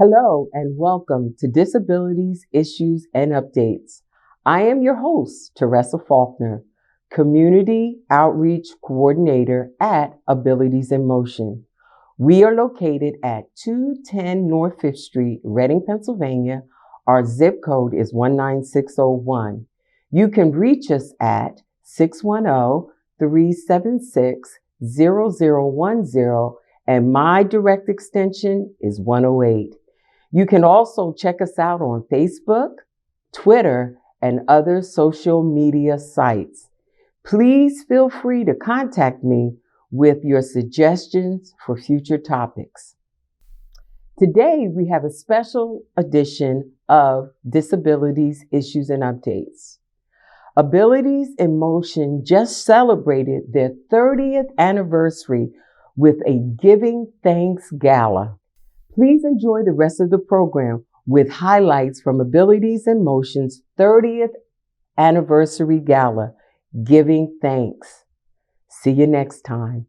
Hello and welcome to Disabilities, Issues, and Updates. I am your host, Teresa Faulkner, Community Outreach Coordinator at Abilities in Motion. We are located at 210 North 5th Street, Reading, Pennsylvania. Our zip code is 19601. You can reach us at 610-376-0010, and my direct extension is 108. You can also check us out on Facebook, Twitter, and other social media sites. Please feel free to contact me with your suggestions for future topics. Today, we have a special edition of Disabilities, Issues, and Updates. Abilities in Motion just celebrated their 30th anniversary with a Giving Thanks Gala. Please enjoy the rest of the program with highlights from Abilities in Motion's 30th anniversary gala, Giving Thanks. See you next time.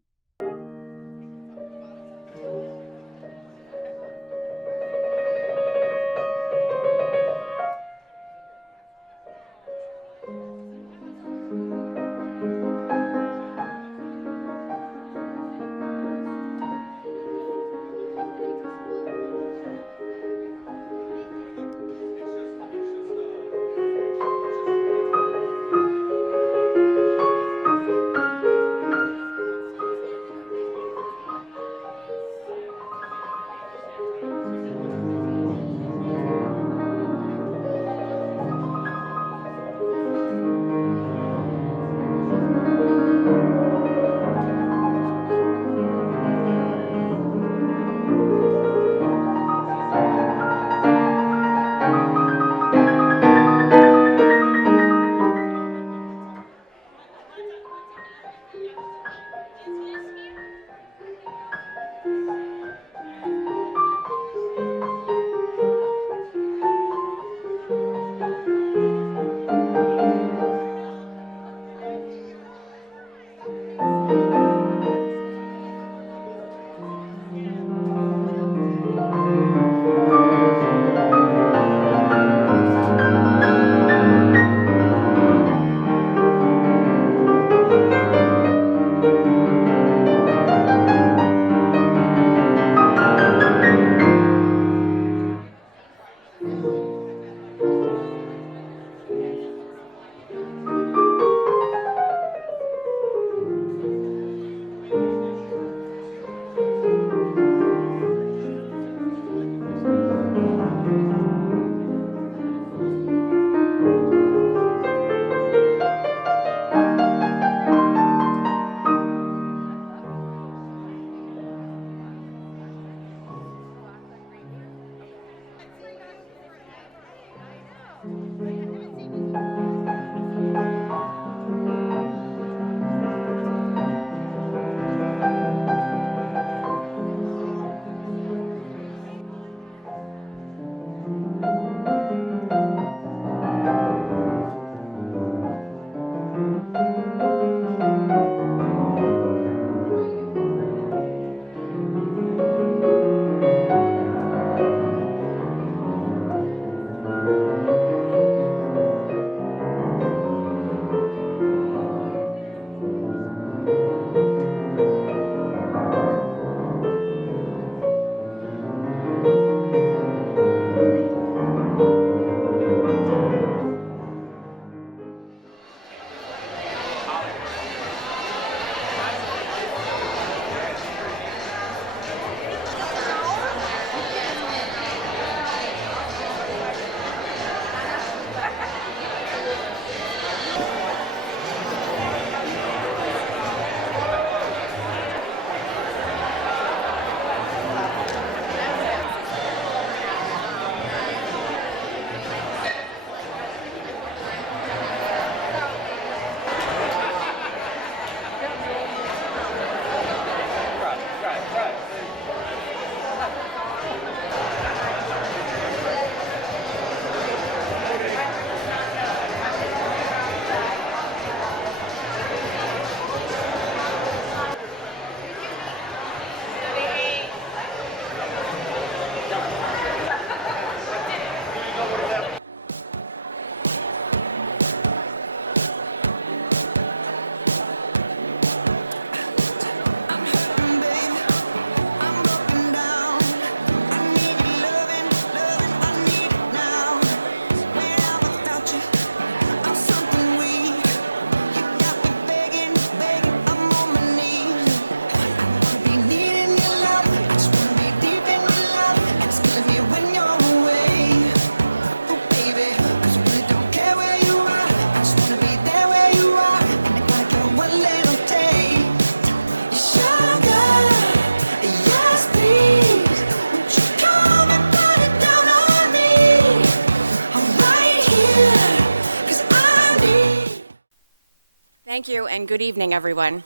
Thank you, and good evening, everyone.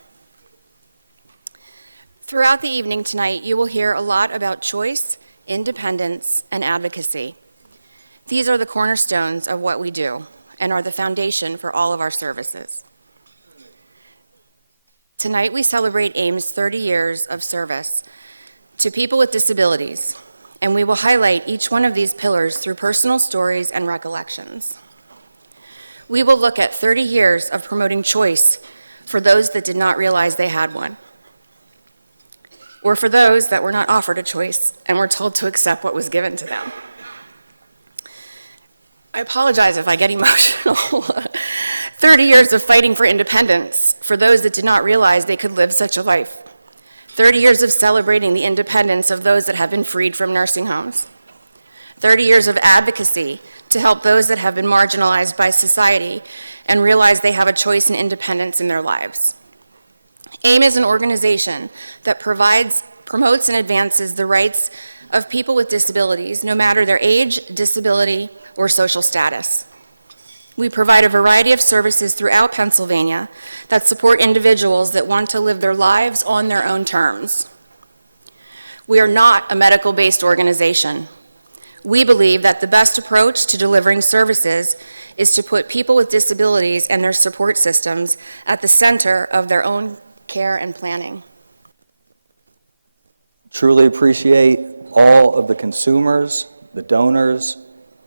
Throughout the evening tonight, you will hear a lot about choice, independence, and advocacy. These are the cornerstones of what we do and are the foundation for all of our services. Tonight, we celebrate AIM's 30 years of service to people with disabilities, and we will highlight each one of these pillars through personal stories and recollections. We will look at 30 years of promoting choice for those that did not realize they had one, or for those that were not offered a choice and were told to accept what was given to them. I apologize if I get emotional. 30 years of fighting for independence for those that did not realize they could live such a life. 30 years of celebrating the independence of those that have been freed from nursing homes. 30 years of advocacy to help those that have been marginalized by society and realize they have a choice and independence in their lives. AIM is an organization that promotes and advances the rights of people with disabilities, no matter their age, disability, or social status. We provide a variety of services throughout Pennsylvania that support individuals that want to live their lives on their own terms. We are not a medical-based organization. We believe that the best approach to delivering services is to put people with disabilities and their support systems at the center of their own care and planning. Truly appreciate all of the consumers, the donors,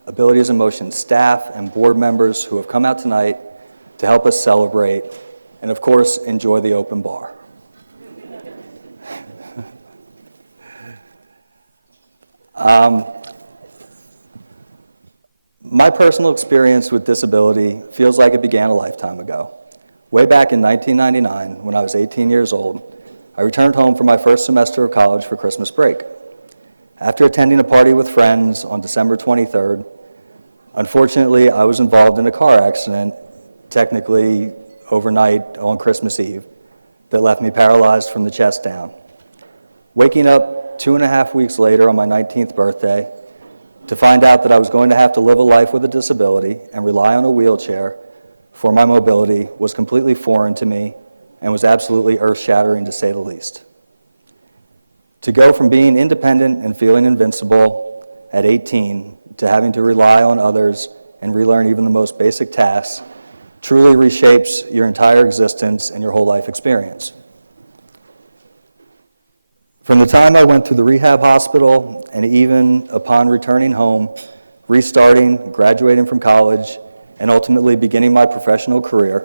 Abilities in Motion staff and board members who have come out tonight to help us celebrate and, of course, enjoy the open bar. My personal experience with disability feels like it began a lifetime ago. Way back in 1999, when I was 18 years old, I returned home for my first semester of college for Christmas break. After attending a party with friends on December 23rd, unfortunately, I was involved in a car accident, technically overnight on Christmas Eve, that left me paralyzed from the chest down. Waking up 2.5 weeks later on my 19th birthday to find out that I was going to have to live a life with a disability and rely on a wheelchair for my mobility was completely foreign to me and was absolutely earth-shattering, to say the least. To go from being independent and feeling invincible at 18 to having to rely on others and relearn even the most basic tasks truly reshapes your entire existence and your whole life experience. From the time I went to the rehab hospital and even upon returning home, restarting, graduating from college, and ultimately beginning my professional career,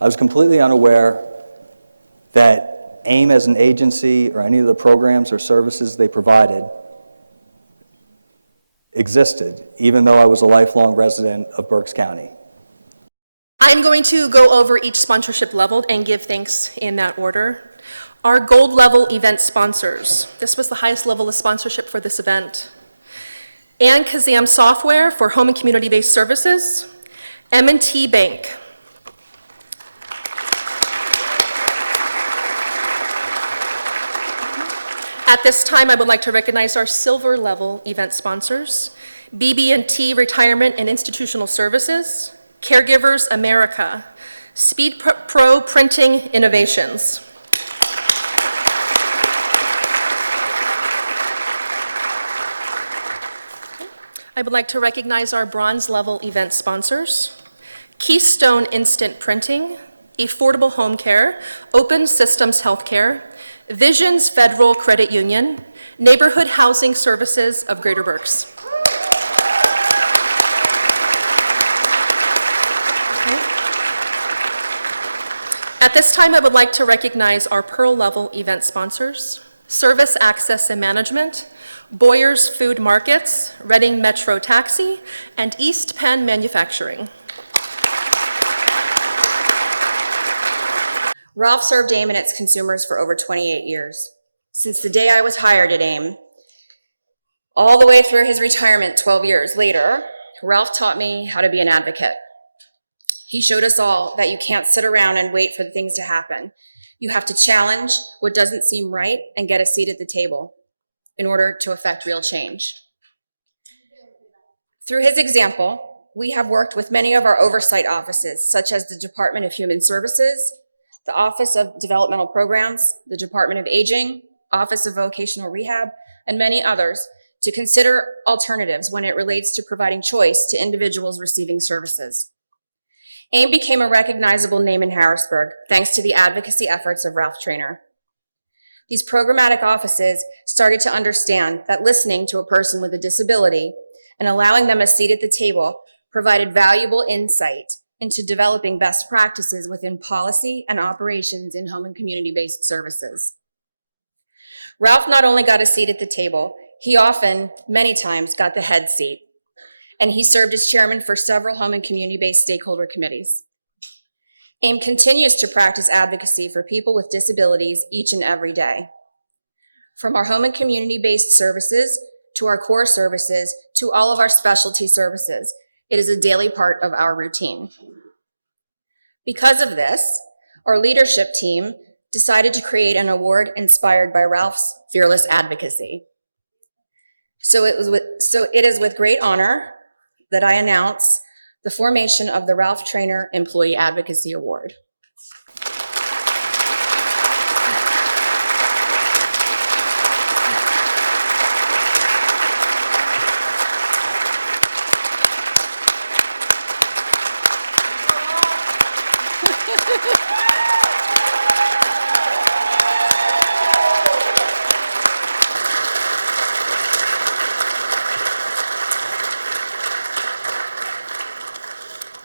I was completely unaware that AIM as an agency or any of the programs or services they provided existed, even though I was a lifelong resident of Berks County. I'm going to go over each sponsorship level and give thanks in that order. Our gold level event sponsors. This was the highest level of sponsorship for this event. And Kazam Software for home and community-based services. M&T Bank. At this time, I would like to recognize our silver level event sponsors. BB&T Retirement and Institutional Services. Caregivers America. Speed Pro Printing Innovations. I would like to recognize our bronze level event sponsors. Keystone Instant Printing, Affordable Home Care, Open Systems Healthcare, Visions Federal Credit Union, Neighborhood Housing Services of Greater Berks. Okay. At this time, I would like to recognize our pearl level event sponsors. Service Access and Management, Boyer's Food Markets, Reading Metro Taxi, and East Penn Manufacturing. Ralph served AIM and its consumers for over 28 years. Since the day I was hired at AIM, all the way through his retirement 12 years later, Ralph taught me how to be an advocate. He showed us all that you can't sit around and wait for things to happen. You have to challenge what doesn't seem right and get a seat at the table in order to affect real change. Through his example, we have worked with many of our oversight offices, such as the Department of Human Services, the Office of Developmental Programs, the Department of Aging, Office of Vocational Rehab, and many others, to consider alternatives when it relates to providing choice to individuals receiving services. AIM became a recognizable name in Harrisburg thanks to the advocacy efforts of Ralph Trainer. These programmatic offices started to understand that listening to a person with a disability and allowing them a seat at the table provided valuable insight into developing best practices within policy and operations in home and community-based services. Ralph not only got a seat at the table, he often, many times, got the head seat, and he served as chairman for several home and community-based stakeholder committees. AIM continues to practice advocacy for people with disabilities each and every day. From our home and community-based services to our core services to all of our specialty services, it is a daily part of our routine. Because of this, our leadership team decided to create an award inspired by Ralph's fearless advocacy. So it is with great honor that I announce the formation of the Ralph Trainer Employee Advocacy Award.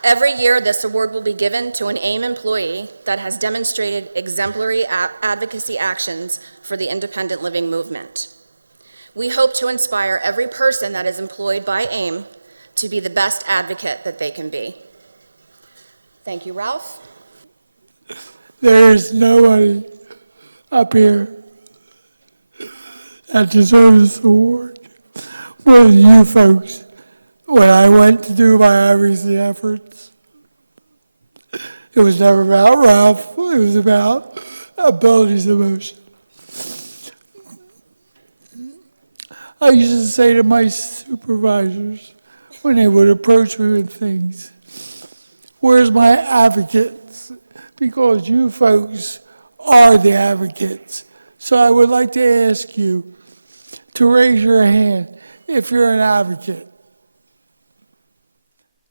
Every year, this award will be given to an AIM employee that has demonstrated exemplary advocacy actions for the independent living movement. We hope to inspire every person that is employed by AIM to be the best advocate that they can be. Thank you, Ralph. There is nobody up here that deserves this award more than you folks. When I went to do my advocacy efforts, it was never about Ralph, it was about abilities of motion. I used to say to my supervisors when they would approach me with things, where's my advocates? Because you folks are the advocates. So I would like to ask you to raise your hand if you're an advocate.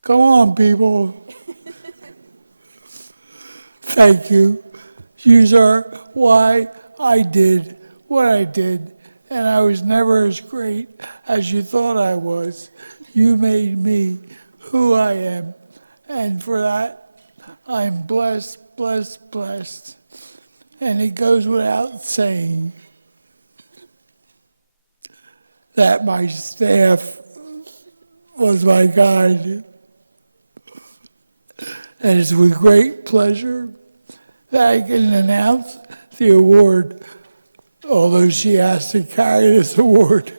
Come on, people. Thank you. You are why I did what I did, and I was never as great as you thought I was. You made me who I am, and for that, I'm blessed, blessed, blessed. And it goes without saying that my staff was my guide. And it's with great pleasure that I can announce the award, although she has to carry this award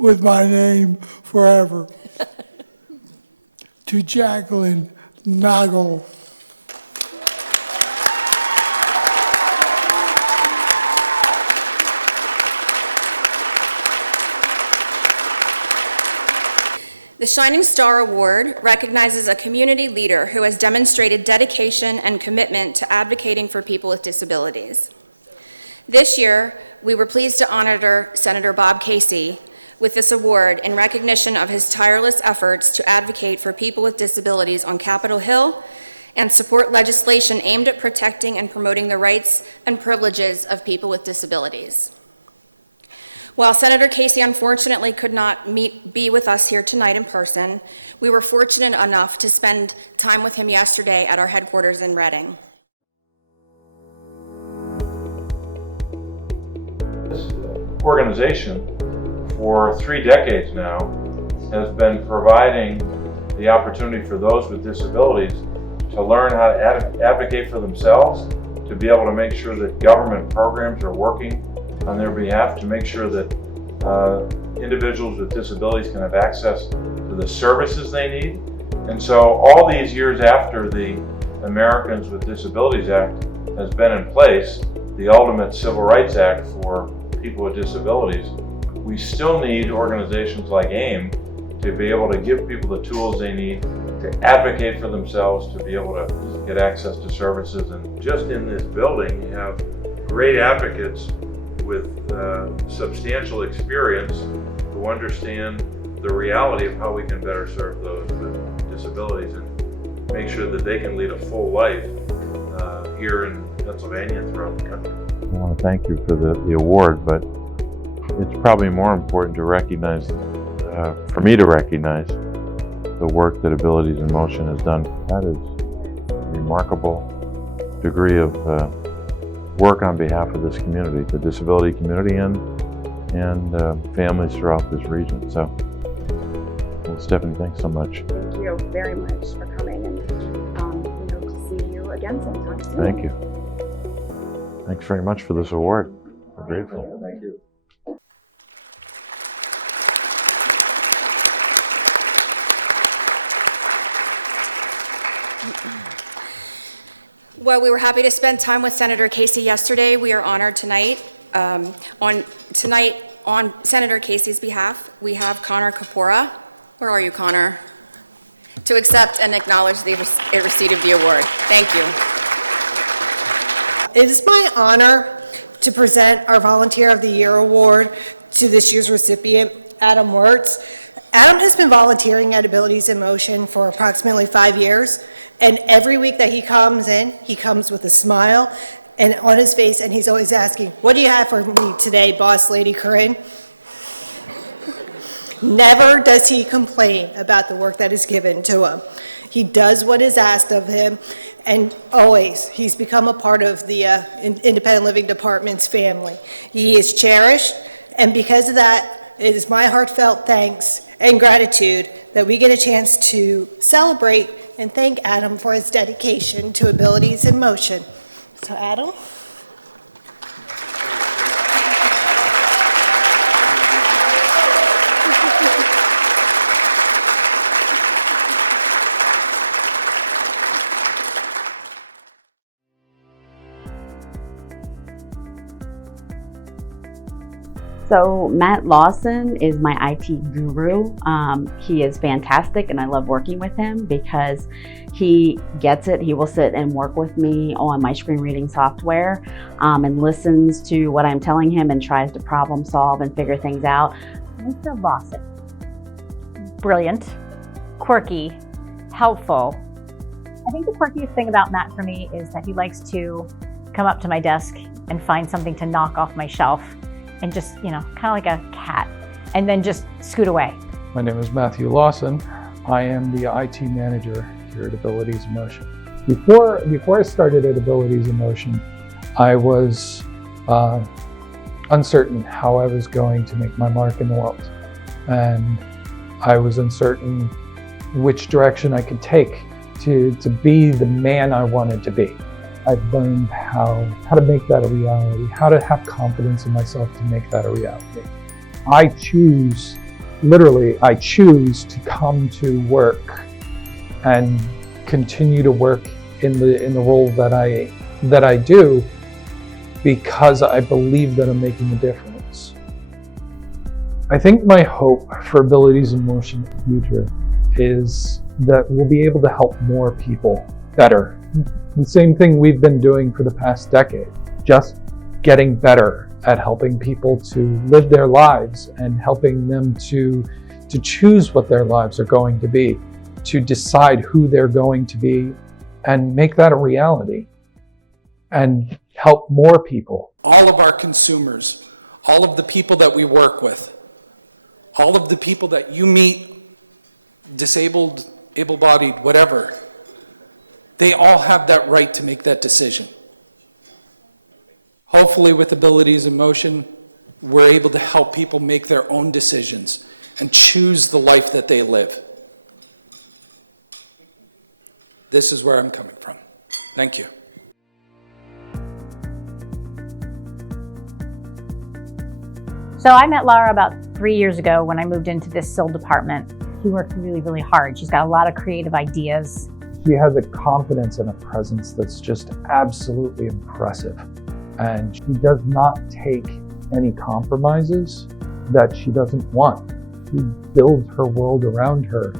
with my name forever, to Jacqueline Noggle. The Shining Star Award recognizes a community leader who has demonstrated dedication and commitment to advocating for people with disabilities. This year, we were pleased to honor Senator Bob Casey with this award in recognition of his tireless efforts to advocate for people with disabilities on Capitol Hill and support legislation aimed at protecting and promoting the rights and privileges of people with disabilities. While Senator Casey unfortunately could not be with us here tonight in person, we were fortunate enough to spend time with him yesterday at our headquarters in Reading. This organization, for 3 decades now, has been providing the opportunity for those with disabilities to learn how to advocate for themselves, to be able to make sure that government programs are working on their behalf, to make sure that individuals with disabilities can have access to the services they need. And so all these years after the Americans with Disabilities Act has been in place, the ultimate civil rights act for people with disabilities, we still need organizations like AIM to be able to give people the tools they need to advocate for themselves, to be able to get access to services. And just in this building, you have great advocates with substantial experience who understand the reality of how we can better serve those with disabilities and make sure that they can lead a full life here in Pennsylvania and throughout the country. I want to thank you for the award, but it's probably more important to recognize, for me to recognize, the work that Abilities in Motion has done. That is a remarkable degree of work on behalf of this community, the disability community, and families throughout this region. So, well, Stephanie, thanks so much. Thank you very much for coming, and we hope to see you again sometime soon. Thank you. Thanks very much for this award. We're grateful. Thank you. Well, we were happy to spend time with Senator Casey yesterday. We are honored tonight. On Senator Casey's behalf, we have Connor Kapora. Where are you, Connor? To accept and acknowledge the receipt of the award. Thank you. It is my honor to present our Volunteer of the Year award to this year's recipient, Adam Wirtz. Adam has been volunteering at Abilities in Motion for approximately 5 years, and every week that he comes in, he comes with a smile and on his face, and he's always asking, "What do you have for me today, Boss Lady Corinne?" Never does he complain about the work that is given to him. He does what is asked of him, and always he's become a part of the Independent Living Department's family. He is cherished, and because of that, it is my heartfelt thanks and gratitude that we get a chance to celebrate and thank Adam for his dedication to Abilities in Motion. So, Adam. So Matt Lawson is my IT guru. He is fantastic, and I love working with him because he gets it. He will sit and work with me on my screen reading software and listens to what I'm telling him and tries to problem solve and figure things out. Mr. Lawson, brilliant, quirky, helpful. I think the quirkiest thing about Matt for me is that he likes to come up to my desk and find something to knock off my shelf and just, kind of like a cat, and then just scoot away. My name is Matthew Lawson. I am the IT manager here at Abilities in Motion. Before I started at Abilities in Motion, I was uncertain how I was going to make my mark in the world. And I was uncertain which direction I could take to be the man I wanted to be. I've learned how to make that a reality, how to have confidence in myself to make that a reality. I choose to come to work and continue to work in the role that I do because I believe that I'm making a difference. I think my hope for Abilities in Motion in the future is that we'll be able to help more people better. The same thing we've been doing for the past decade, just getting better at helping people to live their lives and helping them to choose what their lives are going to be, to decide who they're going to be and make that a reality and help more people. All of our consumers, all of the people that we work with, all of the people that you meet, disabled, able-bodied, whatever, they all have that right to make that decision. Hopefully with Abilities in Motion, we're able to help people make their own decisions and choose the life that they live. This is where I'm coming from. Thank you. So I met Laura about 3 years ago when I moved into this SIL department. She works really, really hard. She's got a lot of creative ideas. She has a confidence and a presence that's just absolutely impressive. And she does not take any compromises that she doesn't want. to build her world around her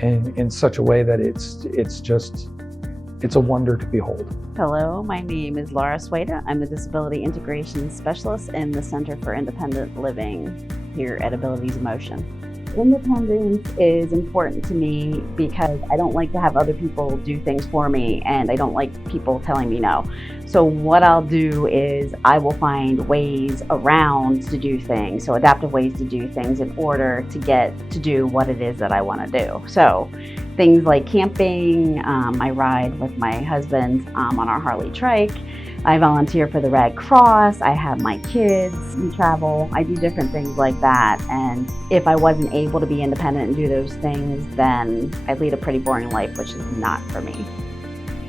in such a way that it's a wonder to behold. Hello, my name is Laura Sueda. I'm the Disability Integration Specialist in the Center for Independent Living here at Abilities in Motion. Independence is important to me because I don't like to have other people do things for me, and I don't like people telling me no. So what I'll do is I will find ways around to do things, so adaptive ways to do things in order to get to do what it is that I want to do. So things like camping, I ride with my husband on our Harley trike. I volunteer for the Red Cross, I have my kids, we travel, I do different things like that. And if I wasn't able to be independent and do those things, then I'd lead a pretty boring life, which is not for me.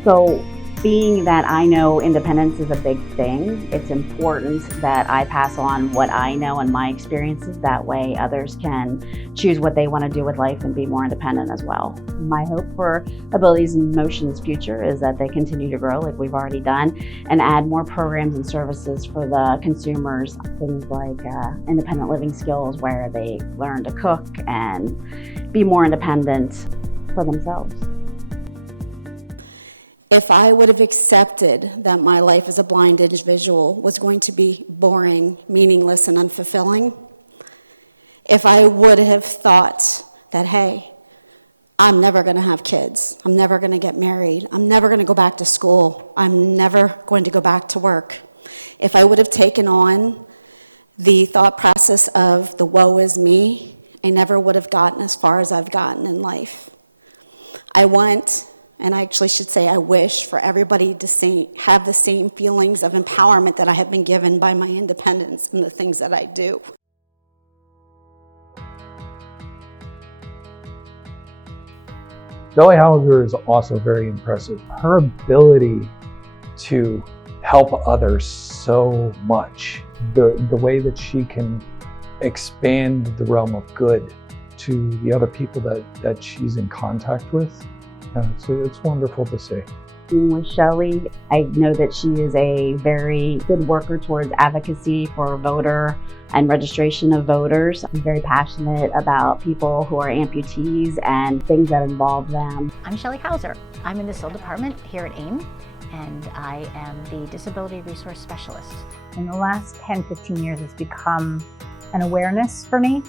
So being that I know independence is a big thing, it's important that I pass on what I know and my experiences. That way others can choose what they want to do with life and be more independent as well. My hope for Abilities in Motion's future is that they continue to grow like we've already done and add more programs and services for the consumers, things like independent living skills where they learn to cook and be more independent for themselves. If I would have accepted that my life as a blind individual was going to be boring, meaningless, and unfulfilling, if I would have thought that, hey, I'm never going to have kids, I'm never going to get married, I'm never going to go back to school, I'm never going to go back to work, if I would have taken on the thought process of the woe is me, I never would have gotten as far as I've gotten in life. I want, and I actually should say I wish, for everybody to have the same feelings of empowerment that I have been given by my independence and the things that I do. Zoe Hauser is also very impressive. Her ability to help others so much, the way that she can expand the realm of good to the other people that she's in contact with, so it's wonderful to see. With Shelley, I know that she is a very good worker towards advocacy for voter and registration of voters. I'm very passionate about people who are amputees and things that involve them. I'm Shelley Hauser. I'm in the SIL department here at AIM, and I am the Disability Resource Specialist. In the last 10, 15 years, it's become an awareness for me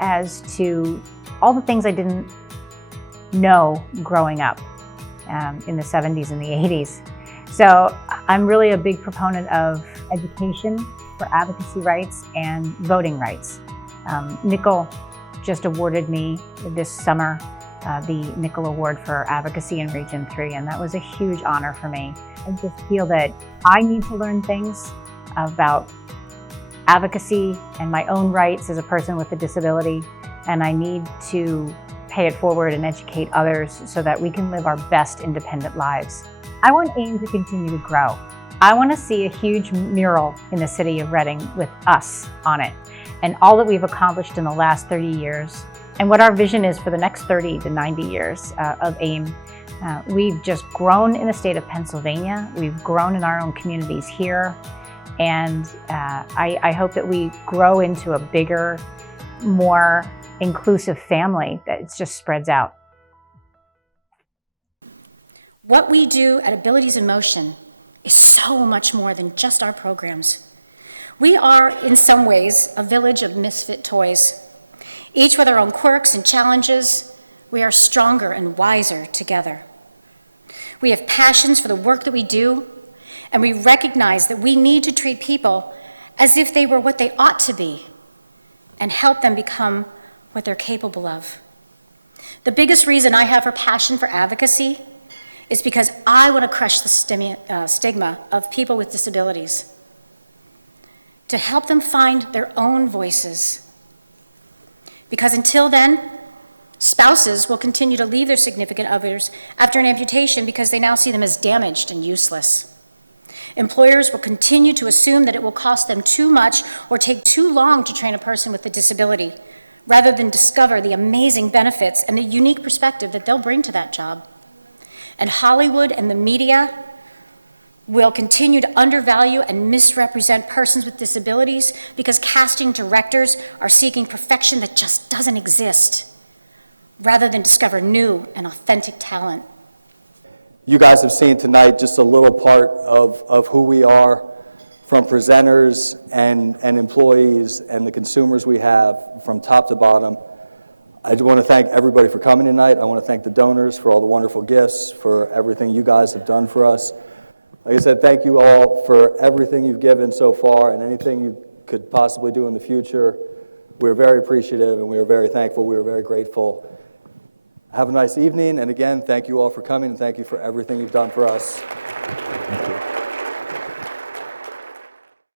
as to all the things I didn't know growing up in the 70s and the 80s. So I'm really a big proponent of education for advocacy rights and voting rights. Nickel just awarded me this summer the Nickel Award for Advocacy in Region 3, and that was a huge honor for me. I just feel that I need to learn things about advocacy and my own rights as a person with a disability, and I need to pay it forward and educate others so that we can live our best independent lives. I want AIM to continue to grow. I want to see a huge mural in the city of Reading with us on it and all that we've accomplished in the last 30 years and what our vision is for the next 30 to 90 years of AIM. We've just grown in the state of Pennsylvania. We've grown in our own communities here. And I hope that we grow into a bigger, more inclusive family that it just spreads out. What we do at Abilities in Motion is so much more than just our programs. We are, in some ways, a village of misfit toys. Each with our own quirks and challenges, we are stronger and wiser together. We have passions for the work that we do, and we recognize that we need to treat people as if they were what they ought to be and help them become what they're capable of. The biggest reason I have a passion for advocacy is because I want to crush the stigma of people with disabilities, to help them find their own voices. Because until then, spouses will continue to leave their significant others after an amputation because they now see them as damaged and useless. Employers will continue to assume that it will cost them too much or take too long to train a person with a disability, rather than discover the amazing benefits and the unique perspective that they'll bring to that job. And Hollywood and the media will continue to undervalue and misrepresent persons with disabilities because casting directors are seeking perfection that just doesn't exist, rather than discover new and authentic talent. You guys have seen tonight just a little part of who we are, from presenters and employees and the consumers we have from top to bottom. I do want to thank everybody for coming tonight. I want to thank the donors for all the wonderful gifts, for everything you guys have done for us. Like I said, thank you all for everything you've given so far and anything you could possibly do in the future. We're very appreciative and we are very thankful. We are very grateful. Have a nice evening, and again, thank you all for coming and thank you for everything you've done for us.